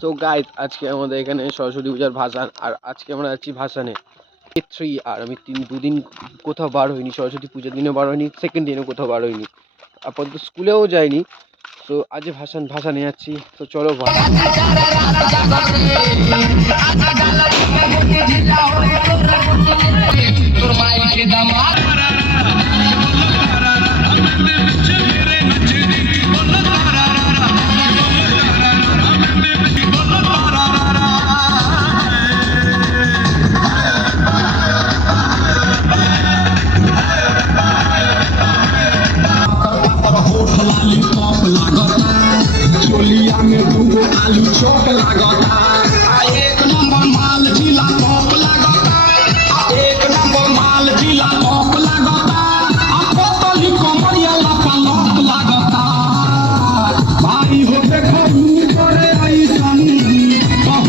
তো গাইস, আজকে আমাদের এখানে সরস্বতী পূজার ভাসান, আর আজকে আমরা যাচ্ছি ভাসানে। থ্রি, আর আমি দুদিন কোথাও বার হইনি, সরস্বতী পূজার দিনে বার হইনি, সেকেন্ড দিনে কোথাও বার হইনি, আপাতত স্কুলেও যাইনি। তো আজ ভাসানে যাচ্ছি, তো চলো चोलिया में दूगो आलू चौक लागता, एक नंबर माल जिला टॉप लागता, एक नंबर माल जिला टॉप लागता, पोतली कमरिया लपा लप लागता। भाई हो देखो करे ऐसन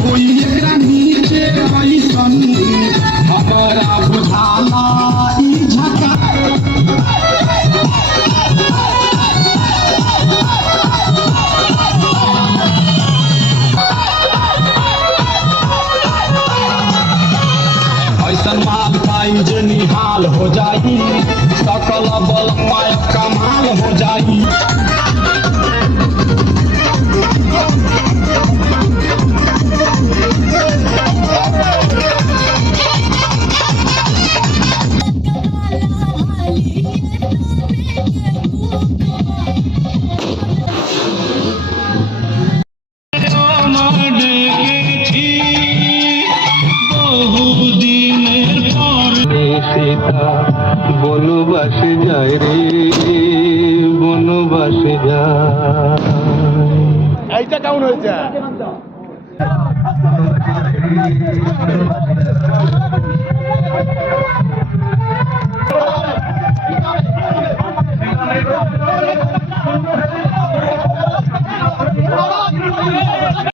होई एकरा नीचे ऐसन, हमारा बुझाला ई झका। माल पाई जे निहाल हो जाई, सकल बल माया कमाल हो जाई। বনবাসে যায় রে, বনবাসে যায়। এইটা কেমন হয়েছে?